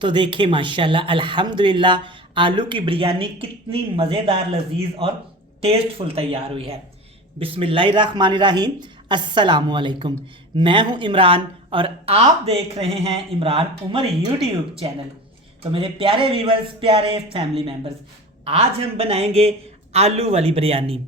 तो देखिए माशाल्लाह अल्हम्दुलिल्लाह आलू की बिरयानी कितनी मज़ेदार लजीज और टेस्टफुल तैयार हुई है। बिस्मिल्लाहिर्रहमानिर्रहीम। अस्सलामु अलैकुम। मैं हूं इमरान और आप देख रहे हैं इमरान उमर यूट्यूब चैनल। तो मेरे प्यारे व्यूवर्स, प्यारे फैमिली मेम्बर्स, आज हम बनाएंगे आलू वाली बिरयानी।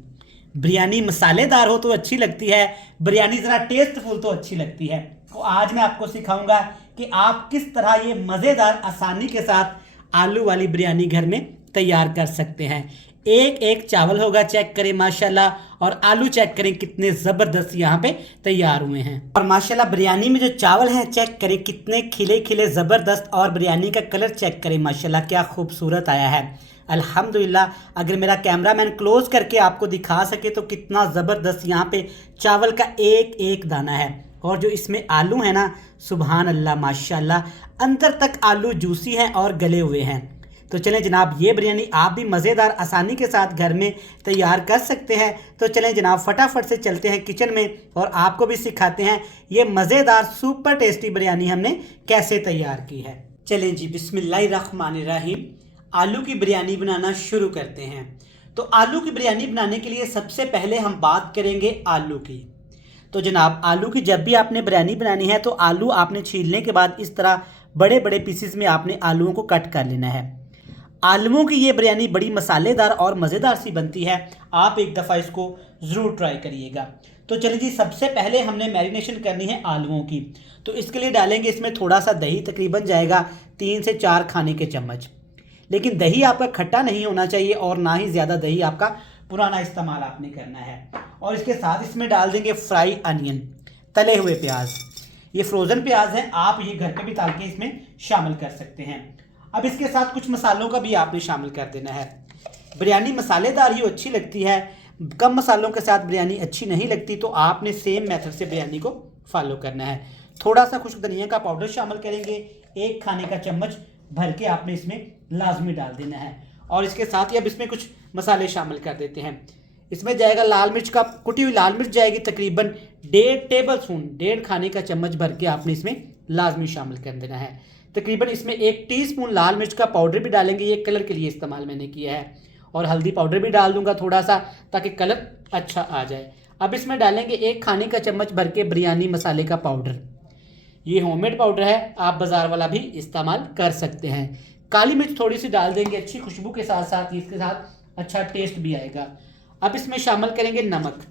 बिरयानी मसालेदार हो तो अच्छी लगती है, बिरयानी ज़रा टेस्टफुल तो अच्छी लगती है। तो आज मैं आपको सिखाऊंगा कि आप किस तरह ये मज़ेदार आसानी के साथ आलू वाली बिरयानी घर में तैयार कर सकते हैं। एक एक चावल होगा, चेक करें माशाल्लाह, और आलू चेक करें कितने ज़बरदस्त यहाँ पे तैयार हुए हैं। और माशाल्लाह बिरयानी में जो चावल हैं चेक करें कितने खिले खिले ज़बरदस्त, और बिरयानी का कलर चेक करें माशाल्लाह क्या खूबसूरत आया है। अल्हम्दुलिल्लाह। अगर मेरा कैमरामैन क्लोज करके आपको दिखा सके तो कितना ज़बरदस्त यहाँ पे चावल का एक एक दाना है, और जो इसमें आलू है ना, सुभान अल्लाह माशाल्लाह, अंदर तक आलू जूसी हैं और गले हुए हैं। तो चलें जनाब, ये बिरयानी आप भी मज़ेदार आसानी के साथ घर में तैयार कर सकते हैं। तो चलें जनाब, फटाफट से चलते हैं किचन में और आपको भी सिखाते हैं ये मज़ेदार सुपर टेस्टी बिरयानी हमने कैसे तैयार की है। चलें जी, बिस्मिल्लाहिर्रहमानिर्रहीम। आलू की बिरयानी बनाना शुरू करते हैं। तो आलू की बिरयानी बनाने के लिए सबसे पहले हम बात करेंगे आलू की। तो जनाब, आलू की जब भी आपने बिरयानी बनानी है तो आलू आपने छीलने के बाद इस तरह बड़े बड़े पीसेस में आपने आलूओं को कट कर लेना है। आलूओं की ये बिरयानी बड़ी मसालेदार और मज़ेदार सी बनती है, आप एक दफ़ा इसको ज़रूर ट्राई करिएगा। तो चलिए जी, सबसे पहले हमने मैरिनेशन करनी है आलूओं की। तो इसके लिए डालेंगे इसमें थोड़ा सा दही, तकरीबन जाएगा 3 से 4 खाने के चम्मच। लेकिन दही आपका खट्टा नहीं होना चाहिए और ना ही ज़्यादा दही आपका पुराना इस्तेमाल आपने करना है। और इसके साथ इसमें डाल देंगे फ्राई अनियन, तले हुए प्याज। ये फ्रोज़न प्याज है, आप ये घर पे भी तल के इसमें शामिल कर सकते हैं। अब इसके साथ कुछ मसालों का भी आपने शामिल कर देना है। बिरयानी मसालेदार ही अच्छी लगती है, कम मसालों के साथ बिरयानी अच्छी नहीं लगती। तो आपने सेम मेथड से बिरयानी को फॉलो करना है। थोड़ा सा खुश्क धनिया का पाउडर शामिल करेंगे, 1 खाने का चम्मच भर के आपने इसमें लाजमी डाल देना है। और इसके साथ ही अब इसमें कुछ मसाले शामिल कर देते हैं। इसमें जाएगा लाल मिर्च का, कुटी हुई लाल मिर्च जाएगी तकरीबन 1.5 टेबल स्पून, 1.5 खाने का चम्मच भर के आपने इसमें लाजमी शामिल कर देना है। तकरीबन इसमें 1 टीस्पून लाल मिर्च का पाउडर भी डालेंगे, ये कलर के लिए इस्तेमाल मैंने किया है। और हल्दी पाउडर भी डाल दूंगा थोड़ा सा, ताकि कलर अच्छा आ जाए। अब इसमें डालेंगे 1 खाने का चम्मच भर के बिरयानी मसाले का पाउडर। ये होममेड पाउडर है, आप बाज़ार वाला भी इस्तेमाल कर सकते हैं। काली मिर्च थोड़ी सी डाल देंगे अच्छी खुशबू के साथ साथ, इसके साथ अच्छा टेस्ट भी आएगा। अब इसमें शामिल करेंगे नमक।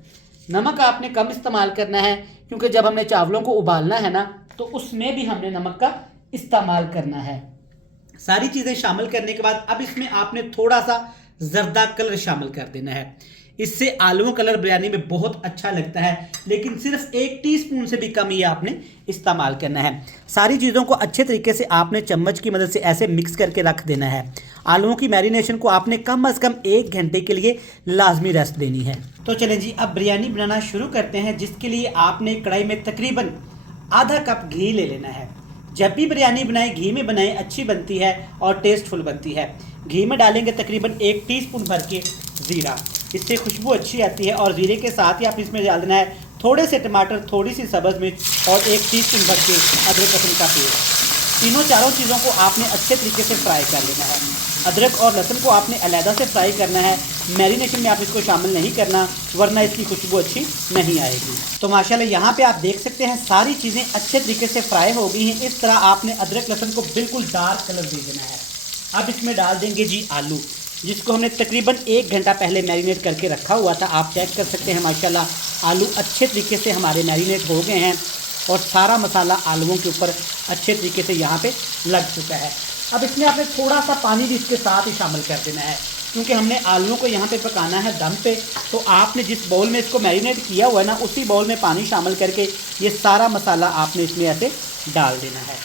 नमक आपने कम इस्तेमाल करना है, क्योंकि जब हमने चावलों को उबालना है ना, तो उसमें भी हमने नमक का इस्तेमाल करना है। सारी चीज़ें शामिल करने के बाद अब इसमें आपने थोड़ा सा जर्दा कलर शामिल कर देना है। इससे आलू कलर बिरयानी में बहुत अच्छा लगता है, लेकिन सिर्फ 1 टीस्पून से भी कम ये आपने इस्तेमाल करना है। सारी चीज़ों को अच्छे तरीके से आपने चम्मच की मदद से ऐसे मिक्स करके रख देना है। आलूओं की मैरिनेशन को आपने कम अज़ कम 1 घंटे के लिए लाजमी रेस्ट देनी है। तो चलें जी, अब बिरयानी बनाना शुरू करते हैं, जिसके लिए आपने कढ़ाई में तकरीबन आधा कप घी ले लेना है। जब भी बिरयानी बनाएं घी में बनाएं, अच्छी बनती है और टेस्टफुल बनती है। घी में डालेंगे तकरीबन 1 टीस्पून भर के ज़ीरा, इससे खुशबू अच्छी आती है। और ज़ीरे के साथ ही आप इसमें डाल देना है थोड़े से टमाटर, थोड़ी सी सब्ज़ मिर्च और 1 टीस्पून भर के अदरक लहसुन का पेस्ट। तीनों चारों चीज़ों को आपने अच्छे तरीके से फ्राई कर लेना है। अदरक और लहसुन को आपने अलहदा से फ्राई करना है, मैरिनेशन में आप इसको शामिल नहीं करना, वरना इसकी खुशबू अच्छी नहीं आएगी। तो माशाल्लाह यहाँ पे आप देख सकते हैं सारी चीज़ें अच्छे तरीके से फ्राई हो गई हैं। इस तरह आपने अदरक लहसुन को बिल्कुल डार्क कलर दे देना है। अब इसमें डाल देंगे जी आलू, जिसको हमने तकरीबन 1 घंटा पहले मैरिनेट करके रखा हुआ था। आप चेक कर सकते हैं माशाल्लाह आलू अच्छे तरीके से हमारे मैरिनेट हो गए हैं और सारा मसाला आलूओं के ऊपर अच्छे तरीके से यहाँ पे लग चुका है। अब इसमें आपने थोड़ा सा पानी भी इसके साथ ही शामिल कर देना है, क्योंकि हमने आलूओं को यहाँ पे पकाना है दम पे। तो आपने जिस बाउल में इसको मैरिनेट किया हुआ है ना, उसी बाउल में पानी शामिल करके ये सारा मसाला आपने इसमें ऐसे डाल देना है।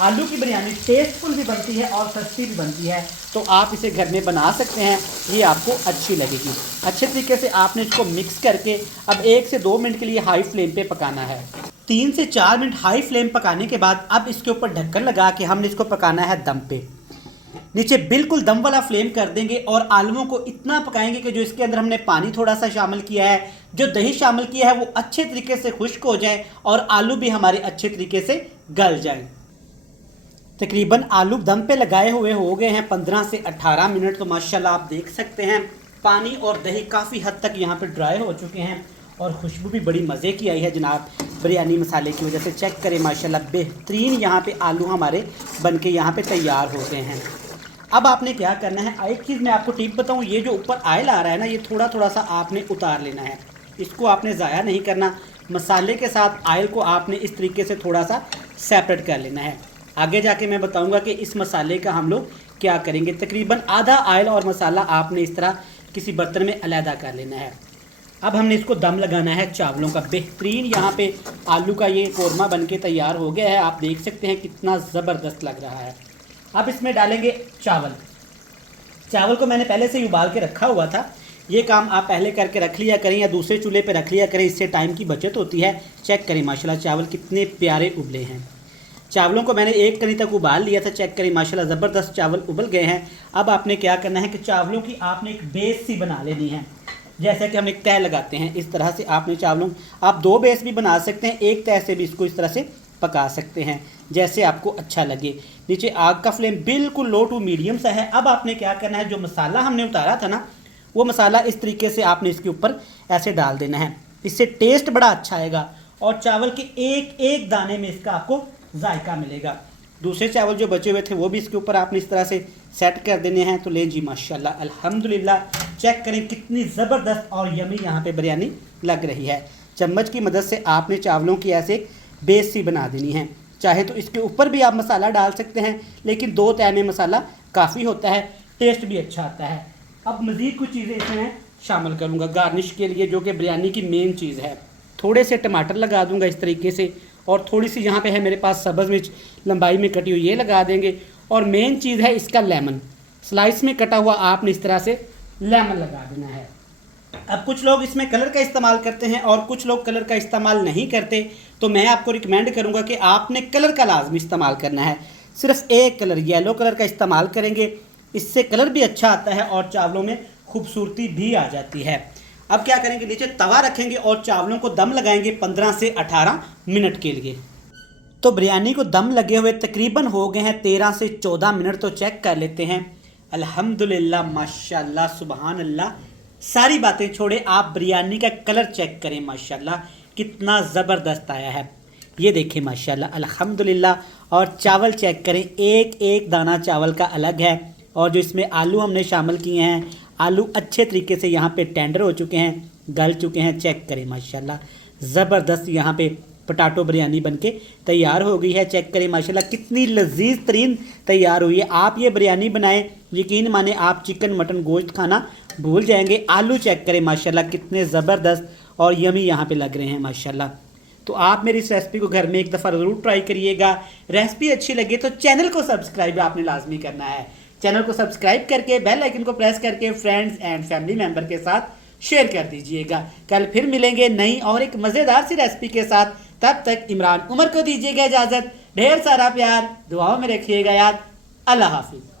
आलू की बिरयानी टेस्टफुल भी बनती है और सस्ती भी बनती है, तो आप इसे घर में बना सकते हैं, ये आपको अच्छी लगेगी। अच्छे तरीके से आपने इसको मिक्स करके अब 1 से 2 मिनट के लिए हाई फ्लेम पे पकाना है। 3 से 4 मिनट हाई फ्लेम पकाने के बाद अब इसके ऊपर ढक्कन लगा के हमने इसको पकाना है दम पे। नीचे बिल्कुल दम वाला फ्लेम कर देंगे और आलूओं को इतना पकाएंगे कि जो इसके अंदर हमने पानी थोड़ा सा शामिल किया है, जो दही शामिल किया है, वो अच्छे तरीके से खुश्क हो जाए और आलू भी हमारे अच्छे तरीके से गल जाए। तकरीबन आलू दम पे लगाए हुए हो गए हैं 15 से 18 मिनट। तो माशाल्लाह आप देख सकते हैं पानी और दही काफ़ी हद तक यहाँ पे ड्राई हो चुके हैं और खुशबू भी बड़ी मज़े की आई है जनाब बिरयानी मसाले की वजह से। चेक करें माशाल्लाह बेहतरीन यहाँ पे आलू हमारे बनके यहाँ पे तैयार हो गए हैं। अब आपने क्या करना है, एक चीज़ मैं आपको टिप बताऊँ, ये जो ऊपर ऑयल आ रहा है ना, ये थोड़ा थोड़ा सा आपने उतार लेना है, इसको आपने ज़ाया नहीं करना। मसाले के साथ ऑयल को आपने इस तरीके से थोड़ा सा सेपरेट कर लेना है। आगे जाके मैं बताऊंगा कि इस मसाले का हम लोग क्या करेंगे। तकरीबन आधा ऑयल और मसाला आपने इस तरह किसी बर्तन में अलहदा कर लेना है। अब हमने इसको दम लगाना है चावलों का। बेहतरीन यहाँ पे आलू का ये कोरमा बनके तैयार हो गया है, आप देख सकते हैं कितना ज़बरदस्त लग रहा है। अब इसमें डालेंगे चावल। चावल को मैंने पहले से ही उबाल के रखा हुआ था, ये काम आप पहले करके रख लिया करें या दूसरे चूल्हे पे रख लिया करें, इससे टाइम की बचत होती है। चेक करें माशाल्लाह चावल कितने प्यारे उबले हैं। चावलों को मैंने एक कनी तक उबाल लिया था, चेक करें माशाल्लाह ज़बरदस्त चावल उबल गए हैं। अब आपने क्या करना है कि चावलों की आपने एक बेस सी बना लेनी है, जैसे कि हम एक तय लगाते हैं इस तरह से आपने चावलों, आप 2 बेस भी बना सकते हैं, एक तय से भी इसको इस तरह से पका सकते हैं जैसे आपको अच्छा लगे। नीचे आग का फ्लेम बिल्कुल लो टू मीडियम सा है। अब आपने क्या करना है, जो मसाला हमने उतारा था ना, वो मसाला इस तरीके से आपने इसके ऊपर ऐसे डाल देना है, इससे टेस्ट बड़ा अच्छा आएगा और चावल के एक एक दाने में इसका आपको जायका मिलेगा। दूसरे चावल जो बचे हुए थे वो भी इसके ऊपर आपने इस तरह से सेट कर देने हैं। तो लें जी माशाल्लाह अल्हम्दुलिल्लाह, चेक करें कितनी ज़बरदस्त और यमी यहाँ पे बिरयानी लग रही है। चम्मच की मदद से आपने चावलों की ऐसे बेस सी बना देनी है। चाहे तो इसके ऊपर भी आप मसाला डाल सकते हैं, लेकिन 2 तय में मसाला काफ़ी होता है, टेस्ट भी अच्छा आता है। अब मज़ीद कुछ चीज़ें इसमें शामिल करूँगा गार्निश के लिए, जो कि बिरयानी की मेन चीज़ है। थोड़े से टमाटर लगा दूँगा इस तरीके से, और थोड़ी सी यहाँ पे है मेरे पास सब्ज़ मिर्च लंबाई में कटी हुई, ये लगा देंगे। और मेन चीज़ है इसका लेमन, स्लाइस में कटा हुआ आपने इस तरह से लेमन लगा देना है। अब कुछ लोग इसमें कलर का इस्तेमाल करते हैं और कुछ लोग कलर का इस्तेमाल नहीं करते, तो मैं आपको रिकमेंड करूँगा कि आपने कलर का लाजमी इस्तेमाल करना है। सिर्फ एक कलर येलो कलर का इस्तेमाल करेंगे, इससे कलर भी अच्छा आता है और चावलों में खूबसूरती भी आ जाती है। अब क्या करेंगे, नीचे तवा रखेंगे और चावलों को दम लगाएंगे 15 से 18 मिनट के लिए। तो बिरयानी को दम लगे हुए तकरीबन हो गए हैं 13 से 14 मिनट। तो चेक कर लेते हैं। अल्हम्दुलिल्लाह माशाल्लाह सुबहान अल्लाह, सारी बातें छोड़े आप बिरयानी का कलर चेक करें माशाल्लाह कितना ज़बरदस्त आया है। ये देखें माशाल्लाह अल्हम्दुलिल्लाह। और चावल चेक करें, एक एक दाना चावल का अलग है। और जो इसमें आलू हमने शामिल किए हैं, आलू अच्छे तरीके से यहाँ पे टेंडर हो चुके हैं, गल चुके हैं। चेक करें माशाल्लाह ज़बरदस्त यहाँ पे पटाटो बिरयानी बनके तैयार हो गई है। चेक करें माशाल्लाह कितनी लजीज तरीन तैयार हुई है। आप ये बिरयानी बनाएं, यकीन माने आप चिकन मटन गोश्त खाना भूल जाएंगे। आलू चेक करें माशाल्लाह कितने ज़बरदस्त और यमी यहाँ पे लग रहे हैं माशाल्लाह। तो आप मेरी इस रेसिपी को घर में एक दफ़ा ज़रूर ट्राई करिएगा। रेसिपी अच्छी लगे तो चैनल को सब्सक्राइब आपने लाजमी करना है। चैनल को सब्सक्राइब करके बेल आइकन को प्रेस करके फ्रेंड्स एंड फैमिली मेम्बर के साथ शेयर कर दीजिएगा। कल फिर मिलेंगे नई और एक मज़ेदार सी रेसिपी के साथ। तब तक इमरान उमर को दीजिएगा इजाज़त। ढेर सारा प्यार दुआओं में रखिएगा याद। अल्लाह हाफिज़।